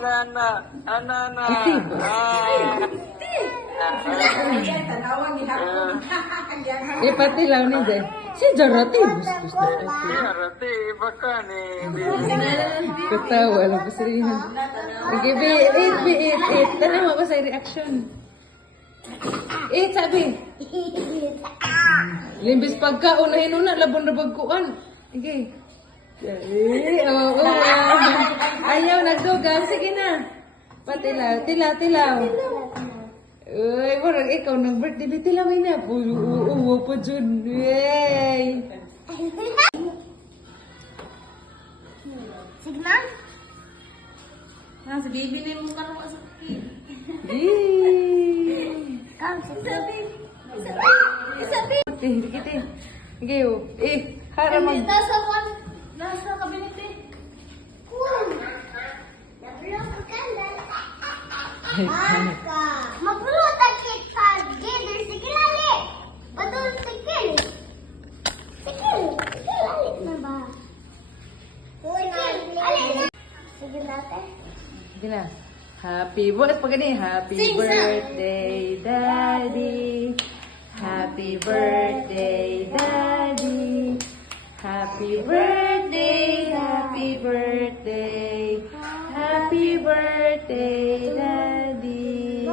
Anana. Pati lang ni Jay. Si Dorothy. Dorothy, baka ni. Ketawa lang pa sila. Okay, eat. Tanong mo ko sa reaction. Eat, sabi. Limbis pagka, unahin una, labon na bagkuan. Okay. Oo. Ayaw, nagdugang. Sige na. Tilaw. Uy, parang ikaw ng birthday. Tilawin na. Uwo po dyan. Yay! Signal? Nasa baby na yung mukha ng masakit. Yay! Isabi. Kita. Gayo. Harap mag... Nasa kabinet eh. Cool. Nabulong ka kandal. Baka. Mabulong ang cake sa gather. Sige lali. Badul sikil. Sikil lali na ba? Sikil. Lali na. Sige natin. Sige na. Happy birthday. Happy birthday, Daddy. Happy birthday, Daddy. Happy birthday, happy birthday. Happy birthday, Daddy.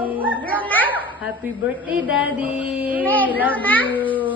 Happy birthday, Daddy. Love you.